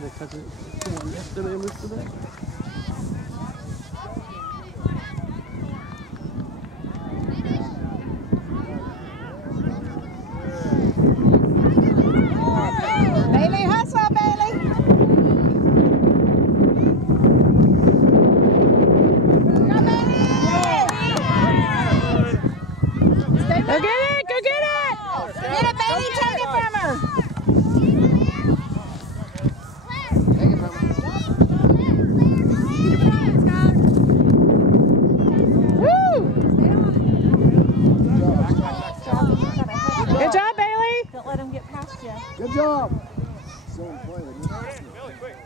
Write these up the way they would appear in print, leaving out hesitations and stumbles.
Did I catch it? Come on, yesterday, yesterday. Bailey, hustle, Bailey. Come, Bailey. Go get it, go get it. Get it, Bailey, take it from her. Take it from her. Woo! Good job, Bailey. Don't let him get past you. Good job. So important. Billy, quick.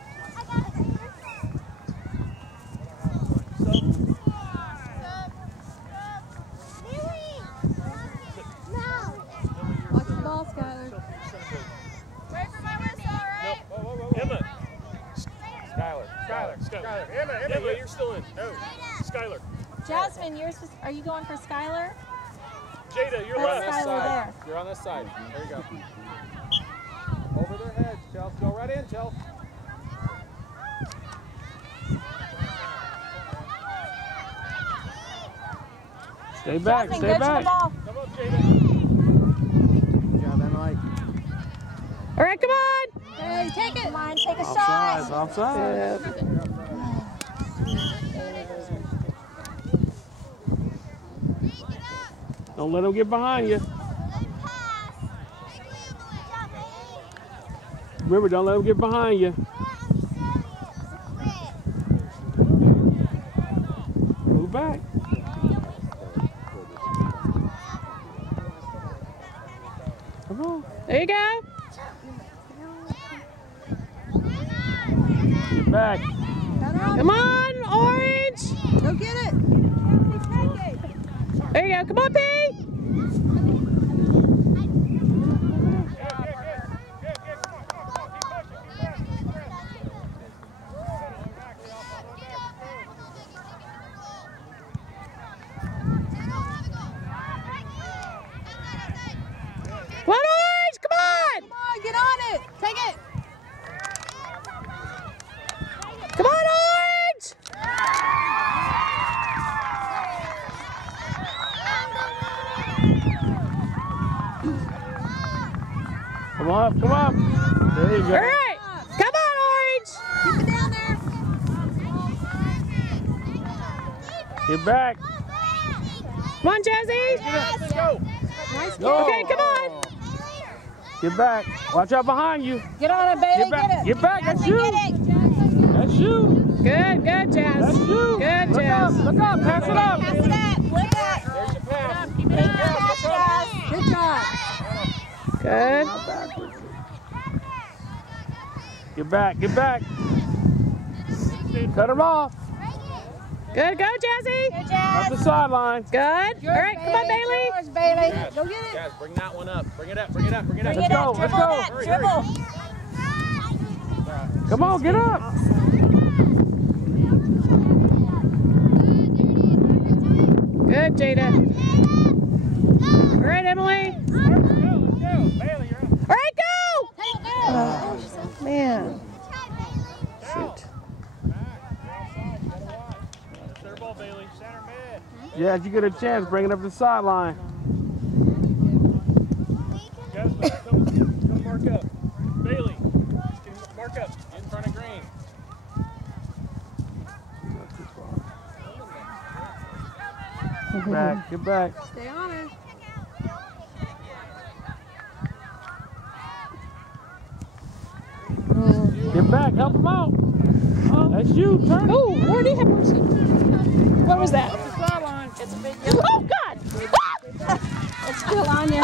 Watch the ball, Skylar. Wait for my whistle, all right? Whoa. Emma. Skylar. Emma, you're still in. No. Skylar. Jasmine, are you going for Skylar? Jada, you're That's left. Skylar there. You're on this side. There you go. Over their heads, Chelsea. Go right in, Chelsea. Stay back, Jasmine, stay go to the back. ball. Come up, Jada. Good job, Emily. All right, come on. Hey, take it. Come on, take a Offside, shot. offside. Don't let them get behind you. Remember, don't let them get behind you. Move back. Come on. There you go. Get back. Come on, Orange. Go get it. There you go. Come on, P. Come on, Orange. Come on. Come on, get on it. Take it. Come on, Orange. Come on, come on. There you All go. right. Come on, Orange. Keep it down there. Get back. Come on, Jazzy. Let's go. Nice Go. Okay, come on. Get back. Watch out behind you. Get on it, Bailey. Get back. Get it. Get back. That's you. Get it. That's you. Good, Jazz. That's you. Good, Look Jazz. up. Look up. Pass it up. Pass it up. Flip it. There's your pass. Keep it up. Good job. Good. Get back. Get back. Cut him off. Good, go, Jazzy. Good Up job. the sideline. Good. All right, come on, Bailey. Yours, Bailey. Jazz, Go get it. Jazz, bring that one up. Bring it up. Bring it up. Bring it up. Bring Let's it go, up. let's Dribble go. that. Hurry, Dribble. Come on, get up. Good, Jada. All right, Emily. Let's go. Bailey, you're up. All right, go. Man. Shoot. Center ball, Bailey. Center mid. Yeah, if you get a chance, bring it up the sideline. Jasmine, come mark up. Bailey, mark up in front of green. Get back. Get back. Stay on it. Get back. Help him out. That's you. Turn. Oh, Lordy have mercy. What was that? Up the sideline. Oh, God. Ah! It's still on you.